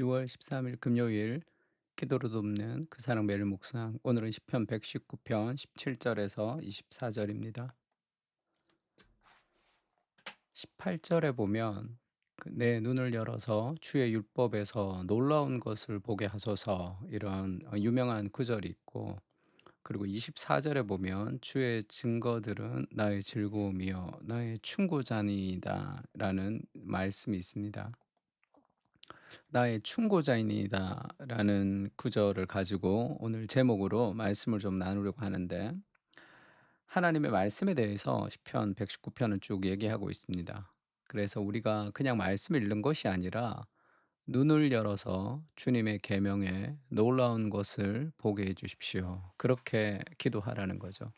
6월 13일 금요일 기도로 돕는 그 사랑 매일 묵상. 오늘은 시편 119편 17절에서 24절입니다. 18절에 보면 내 눈을 열어서 주의 율법에서 놀라운 것을 보게 하소서, 이런 유명한 구절이 있고, 그리고 24절에 보면 주의 증거들은 나의 즐거움이요 나의 충고자니이다 라는 말씀이 있습니다. 나의 충고자이니이다라는 구절을 가지고 오늘 제목으로 말씀을 좀 나누려고 하는데, 하나님의 말씀에 대해서 시편 119편은 쭉 얘기하고 있습니다. 그래서 우리가 그냥 말씀을 읽는 것이 아니라 눈을 열어서 주님의 계명에 놀라운 것을 보게 해 주십시오, 그렇게 기도하라는 거죠.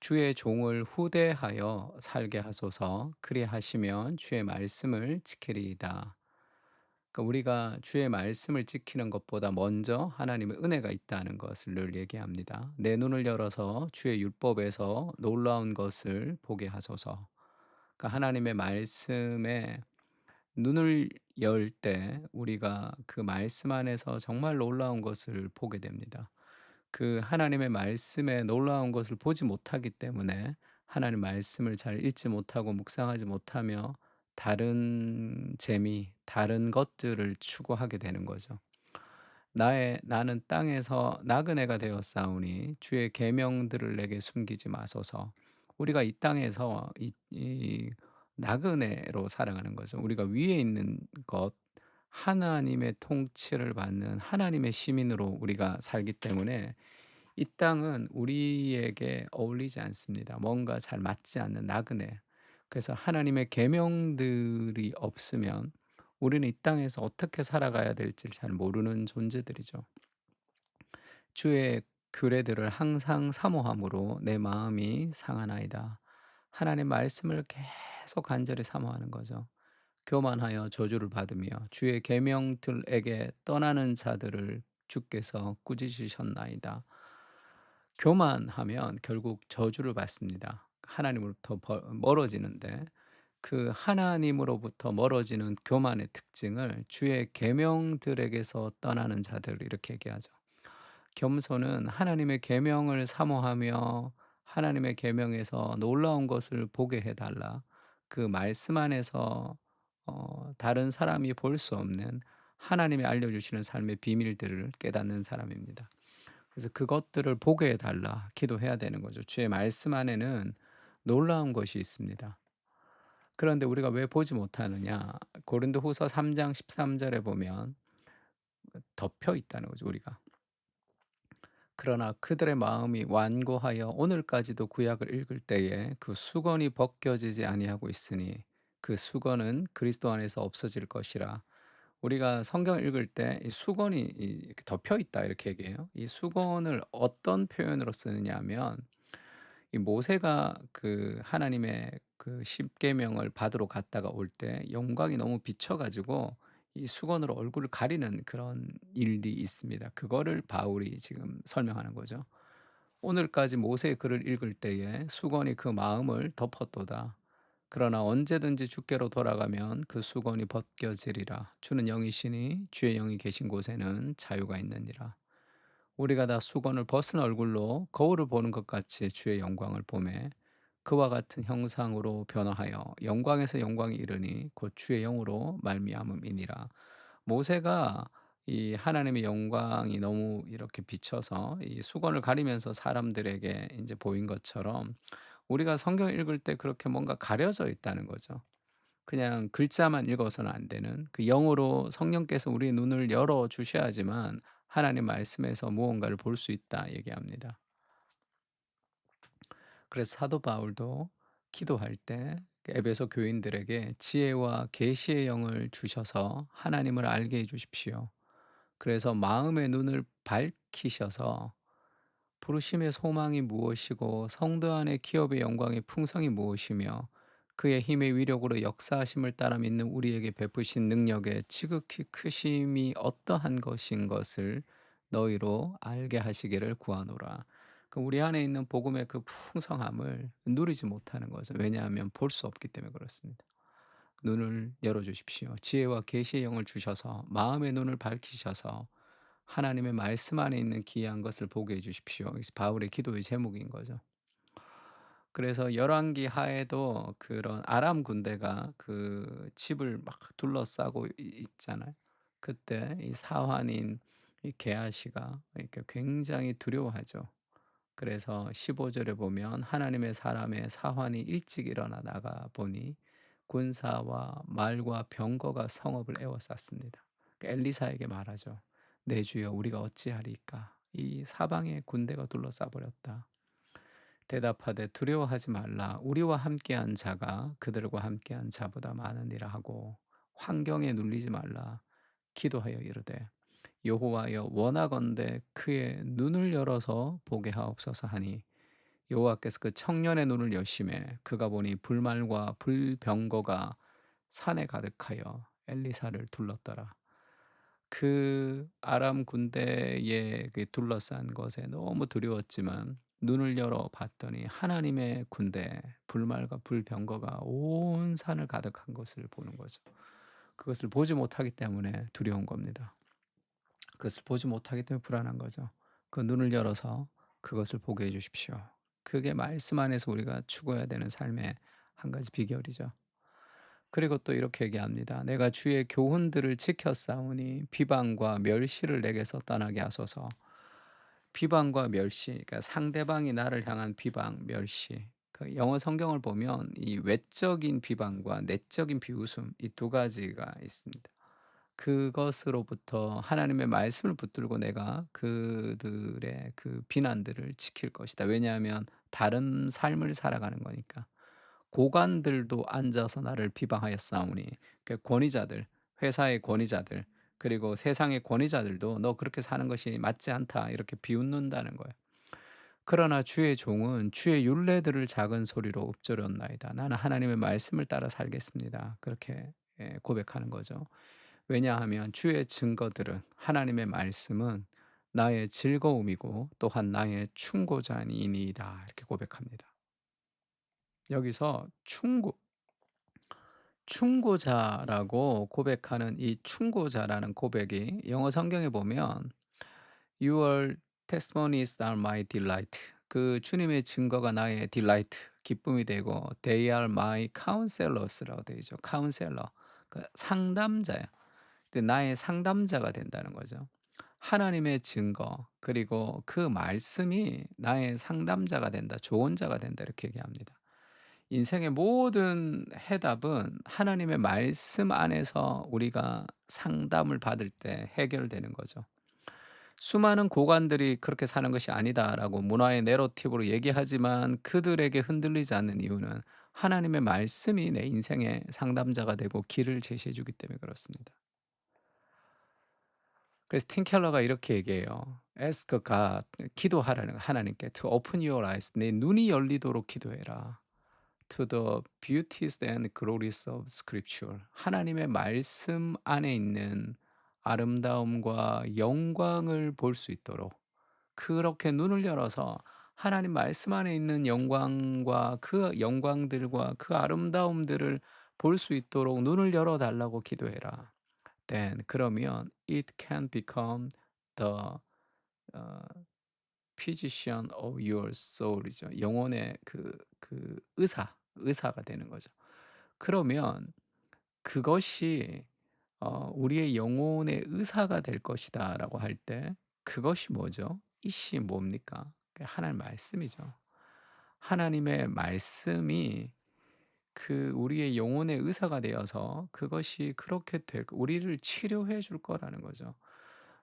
주의 종을 후대하여 살게 하소서. 그리하시면 주의 말씀을 지키리이다. 그러니까 우리가 주의 말씀을 지키는 것보다 먼저 하나님의 은혜가 있다는 것을 늘 얘기합니다. 내 눈을 열어서 주의 율법에서 놀라운 것을 보게 하소서. 그러니까 하나님의 말씀에 눈을 열 때 우리가 그 말씀 안에서 정말 놀라운 것을 보게 됩니다. 그 하나님의 말씀에 놀라운 것을 보지 못하기 때문에 하나님 말씀을 잘 읽지 못하고 묵상하지 못하며 다른 재미, 다른 것들을 추구하게 되는 거죠. 나는 땅에서 나그네가 되었사오니 주의 계명들을 내게 숨기지 마소서. 우리가 이 땅에서 이 나그네로 살아가는 거죠. 우리가 위에 있는 것, 하나님의 통치를 받는 하나님의 시민으로 우리가 살기 때문에 이 땅은 우리에게 어울리지 않습니다. 뭔가 잘 맞지 않는 나그네. 그래서 하나님의 계명들이 없으면 우리는 이 땅에서 어떻게 살아가야 될지를 잘 모르는 존재들이죠. 주의 규례들을 항상 사모함으로 내 마음이 상하나이다. 하나님 말씀을 계속 간절히 사모하는 거죠. 교만하여 저주를 받으며 주의 계명들에게 떠나는 자들을 주께서 꾸짖으셨나이다. 교만하면 결국 저주를 받습니다. 하나님으로부터 멀어지는데, 그 하나님으로부터 멀어지는 교만의 특징을 주의 계명들에게서 떠나는 자들, 이렇게 얘기하죠. 겸손은 하나님의 계명을 사모하며 하나님의 계명에서 놀라운 것을 보게 해 달라. 그 말씀 안에서 다른 사람이 볼 수 없는 하나님이 알려 주시는 삶의 비밀들을 깨닫는 사람입니다. 그래서 그것들을 보게 해 달라 기도해야 되는 거죠. 주의 말씀 안에는 놀라운 것이 있습니다. 그런데 우리가 왜 보지 못하느냐? 고린도후서 3장 13 절에 보면 덮여 있다는 거죠, 우리가. 그러나 그들의 마음이 완고하여 오늘까지도 구약을 읽을 때에 그 수건이 벗겨지지 아니하고 있으니 그 수건은 그리스도 안에서 없어질 것이라. 우리가 성경을 읽을 때 이 수건이 이렇게 덮여 있다, 이렇게 얘기해요. 이 수건을 어떤 표현으로 쓰느냐 하면, 이 모세가 그 하나님의 그 십계명을 받으러 갔다가 올 때 영광이 너무 비쳐 가지고 이 수건으로 얼굴을 가리는 그런 일이 있습니다. 그거를 바울이 지금 설명하는 거죠. 오늘까지 모세의 글을 읽을 때에 수건이 그 마음을 덮었도다. 그러나 언제든지 주께로 돌아가면 그 수건이 벗겨지리라. 주는 영이시니 주의 영이 계신 곳에는 자유가 있느니라. 우리가 다 수건을 벗은 얼굴로 거울을 보는 것 같이 주의 영광을 보매 그와 같은 형상으로 변화하여 영광에서 영광이 이르니 곧 주의 영으로 말미암음이니라. 모세가 이 하나님의 영광이 너무 이렇게 비쳐서 이 수건을 가리면서 사람들에게 이제 보인 것처럼 우리가 성경 읽을 때 그렇게 뭔가 가려져 있다는 거죠. 그냥 글자만 읽어서는 안 되는, 그 영으로 성령께서 우리의 눈을 열어 주셔야지만 하나님 말씀에서 무언가를 볼 수 있다 얘기합니다. 그래서 사도 바울도 기도할 때 에베소 교인들에게 지혜와 계시의 영을 주셔서 하나님을 알게 해 주십시오. 그래서 마음의 눈을 밝히셔서 부르심의 소망이 무엇이고 성도 안의 기업의 영광의 풍성이 무엇이며 그의 힘의 위력으로 역사하심을 따라 믿는 우리에게 베푸신 능력의 지극히 크심이 어떠한 것인 것을 너희로 알게 하시기를 구하노라. 그 우리 안에 있는 복음의 그 풍성함을 누리지 못하는 거죠. 왜냐하면 볼 수 없기 때문에 그렇습니다. 눈을 열어 주십시오. 지혜와 계시의 영을 주셔서 마음의 눈을 밝히셔서 하나님의 말씀 안에 있는 기이한 것을 보게 해 주십시오. 그래서 바울의 기도의 제목인 거죠. 그래서 열왕기 하에도 그런 아람 군대가 그 집을 막 둘러싸고 있잖아요. 그때 이 사환인 이 게하시가 이렇게 굉장히 두려워하죠. 그래서 15 절에 보면 하나님의 사람의 사환이 일찍 일어나 나가 보니 군사와 말과 병거가 성읍을 에워쌌습니다. 그 엘리사에게 말하죠. "내 주여 우리가 어찌하리까? 이 사방에 군대가 둘러싸 버렸다." 대답하되 두려워하지 말라. 우리와 함께한 자가 그들과 함께한 자보다 많으니라 하고 환경에 눌리지 말라. 기도하여 이르되 여호와여 원하건대 그의 눈을 열어서 보게 하옵소서 하니 여호와께서 그 청년의 눈을 여심해 그가 보니 불말과 불병거가 산에 가득하여 엘리사를 둘렀더라. 그 아람 군대에 그 둘러싼 것에 너무 두려웠지만 눈을 열어 봤더니 하나님의 군대 불말과 불병거가 온 산을 가득한 것을 보는 거죠. 그것을 보지 못하기 때문에 두려운 겁니다. 그것을 보지 못하기 때문에 불안한 거죠. 그 눈을 열어서 그것을 보게 해 주십시오. 그게 말씀 안에서 우리가 추구해야 되는 삶의 한 가지 비결이죠. 그리고 또 이렇게 얘기합니다. "내가 주의 교훈들을 지켰사오니 비방과 멸시를 내게서 떠나게 하소서." 비방과 멸시, 그러니까 상대방이 나를 향한 비방, 멸시. 그 영어 성경을 보면 이 외적인 비방과 내적인 비웃음, 이 두 가지가 있습니다. 그것으로부터 하나님의 말씀을 붙들고 내가 그들의 그 비난들을 지킬 것이다. 왜냐하면 다른 삶을 살아가는 거니까. 고관들도 앉아서 나를 비방하였사오니, 그 권위자들, 회사의 권위자들, 그리고 세상의 권위자들도 "너 그렇게 사는 것이 맞지 않다." 이렇게 비웃는다는 거예요. 그러나 주의 종은 주의 율례들을 작은 소리로 읊조렸나이다. 나는 하나님의 말씀을 따라 살겠습니다. 그렇게 고백하는 거죠. 왜냐하면 주의 증거들은, 하나님의 말씀은 나의 즐거움이고 또한 나의 충고자니이다. 이렇게 고백합니다. 여기서 충고자라고 고백하는 이 충고자라는 고백이 영어 성경에 보면 Your testimonies are my delight. 그 주님의 증거가 나의 delight, 기쁨이 되고 They are my counselors라고 되어 있죠. counselor, 그 상담자야. 근데 나의 상담자가 된다는 거죠. 하나님의 증거 그리고 그 말씀이 나의 상담자가 된다, 조언자가 된다 이렇게 얘기합니다. 인생의 모든 해답은 하나님의 말씀 안에서 우리가 상담을 받을 때 해결되는 거죠. 수많은 고관들이 "그렇게 사는 것이 아니다."라고 문화의 내러티브로 얘기하지만 그들에게 흔들리지 않는 이유는 하나님의 말씀이 내 인생의 상담자가 되고 길을 제시해 주기 때문에 그렇습니다. 그래서 팀 켈러가 이렇게 얘기해요. "Ask God." 기도하라는 거, 하나님께 "to open your eyes." 내 눈이 열리도록 기도해라. "to the beauties and glories of scripture." 하나님의 말씀 안에 있는 아름다움과 영광을 볼 수 있도록 그렇게 눈을 열어서 하나님 말씀 안에 있는 영광과 그 영광들과 그 아름다움들을 볼 수 있도록 눈을 열어 달라고 기도해라. Then 그러면 it can become the 어 physician of your soul이죠. 영혼의 의사가 되는 거죠. 그러면 그것이 "우리의 영혼의 의사가 될 것이다."라고 할 때 그것이 뭐죠? 이씨 뭡니까? 그 하나님 말씀이죠. 하나님의 말씀이 그 우리의 영혼의 의사가 되어서 그것이 그렇게 될 우리를 치료해 줄 거라는 거죠.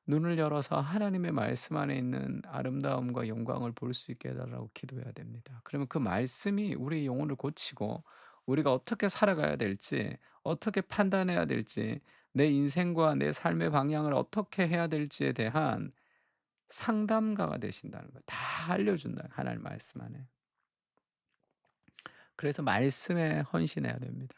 눈을 열어서 하나님의 말씀 안에 있는 아름다움과 영광을 볼 수 있게 해 달라고 기도해야 됩니다. 그러면 그 말씀이 우리의 영혼을 고치고 우리가 어떻게 살아가야 될지, 어떻게 판단해야 될지, 내 인생과 내 삶의 방향을 어떻게 해야 될지에 대한 상담가가 되신다는 거예요. 다 알려준다, 하나님 말씀 안에. 그래서 말씀에 헌신해야 됩니다.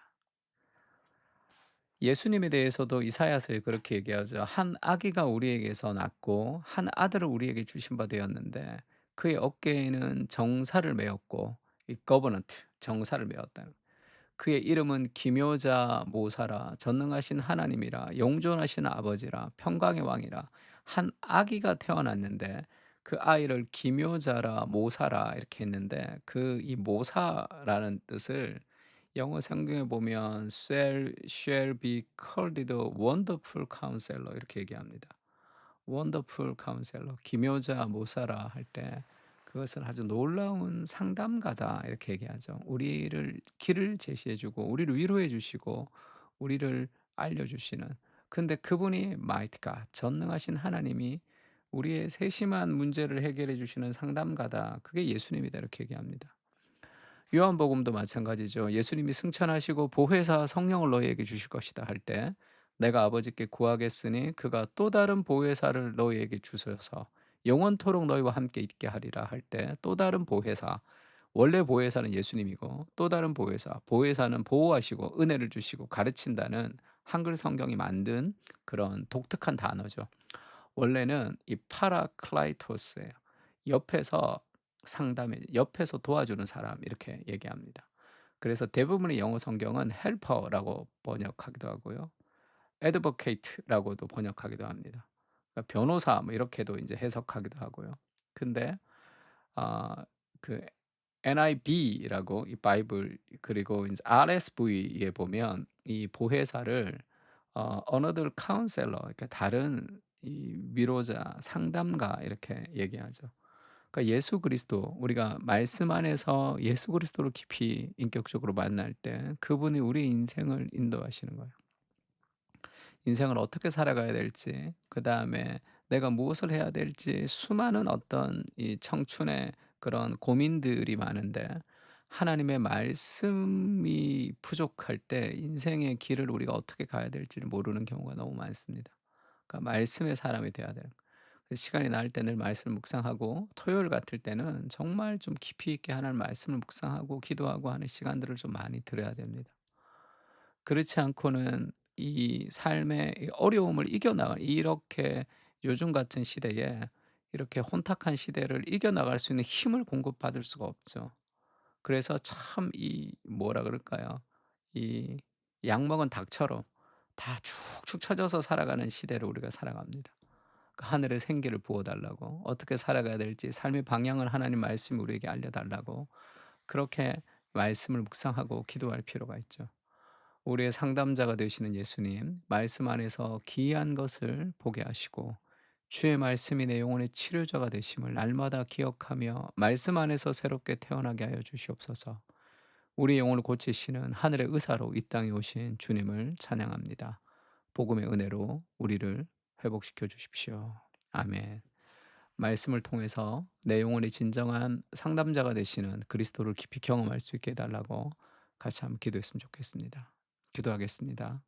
예수님에 대해서도 이사야서에 그렇게 얘기하죠. "한 아기가 우리에게서 낳고 한 아들을 우리에게 주신 바 되었는데 그의 어깨에는 정사를 메었고" 이 거버넌트, 정사를 메었다는. 그의 이름은 기묘자 모사라 전능하신 하나님이라 영존하신 아버지라 평강의 왕이라. 한 아기가 태어났는데 그 아이를 기묘자라 모사라 이렇게 했는데, 그 이 모사라는 뜻을 영어 성경에 보면 shall be called the wonderful counselor 이렇게 얘기합니다. 원더풀 카운셀러, 기묘자 모사라 할 때 그것은 아주 놀라운 상담가다 이렇게 얘기하죠. 우리를 길을 제시해 주고 우리를 위로해 주시고 우리를 알려 주시는, 근데 그분이 마이트 갓 전능하신 하나님이 우리의 세심한 문제를 해결해 주시는 상담가다. 그게 예수님이다 이렇게 얘기합니다. 요한복음도 마찬가지죠. 예수님이 승천하시고 보혜사 성령을 너희에게 주실 것이다 할 때 내가 아버지께 구하겠으니 그가 또 다른 보혜사를 너희에게 주셔서 영원토록 너희와 함께 있게 하리라 할 때 또 다른 보혜사, 원래 보혜사는 예수님이고 또 다른 보혜사, 보혜사는 보호하시고 은혜를 주시고 가르친다는 한글 성경이 만든 그런 독특한 단어죠. 원래는 이 파라클라이토스예요. 옆에서 상담해 옆에서 도와주는 사람 이렇게 얘기합니다. 그래서 대부분의 영어 성경은 헬퍼라고 번역하기도 하고요. 애드보케이트라고도 번역하기도 합니다. 그러니까 변호사 뭐 이렇게도 인제 해석하기도 하고요. 근데 아 그 NIV라고 이 바이블, 그리고 인제 RSV에 보면 이 보혜사를 another counselor, 그러니까 다른 이 위로자, 상담가 이렇게 얘기하죠. 그러니까 예수 그리스도, 우리가 말씀 안에서 예수 그리스도를 깊이 인격적으로 만날 때 그분이 우리 인생을 인도하시는 거예요. 인생을 어떻게 살아가야 될지, 그다음에 내가 무엇을 해야 될지, 수많은 어떤 이 청춘의 그런 고민들이 많은데 하나님의 말씀이 부족할 때 인생의 길을 우리가 어떻게 가야 될지를 모르는 경우가 너무 많습니다. 그러니까 말씀의 사람이 돼야 돼요. 그래서 시간이 날 때 늘 말씀을 묵상하고, 토요일 같을 때는 정말 좀 깊이 있게 하나님 말씀을 묵상하고 기도하고 하는 시간들을 좀 많이 들여야 됩니다. 그렇지 않고는 이 삶의 이 어려움을 이겨나가, 이렇게 요즘 같은 시대에 이렇게 혼탁한 시대를 이겨나갈 수 있는 힘을 공급받을 수가 없죠. 그래서 참 이 뭐라 그럴까요? 이 약 먹은 닭처럼 다 축축 처져서 살아가는 시대를 우리가 살아갑니다. 그 하늘의 생기를 부어 달라고, 어떻게 살아가야 될지 삶의 방향을 하나님 말씀이 우리에게 알려 달라고, 그렇게 말씀을 묵상하고 기도할 필요가 있죠. 우리의 상담자가 되시는 예수님, 말씀 안에서 기이한 것을 보게 하시고 주의 말씀이 내 영혼의 치료자가 되심을 날마다 기억하며 말씀 안에서 새롭게 태어나게 하여 주시옵소서. 우리 영혼을 고치시는 하늘의 의사로 이 땅에 오신 주님을 찬양합니다. 복음의 은혜로 우리를 회복시켜 주십시오. 아멘. 말씀을 통해서 내 영혼의 진정한 상담자가 되시는 그리스도를 깊이 경험할 수 있게 해 달라고 같이 한번 기도했으면 좋겠습니다. 기도하겠습니다.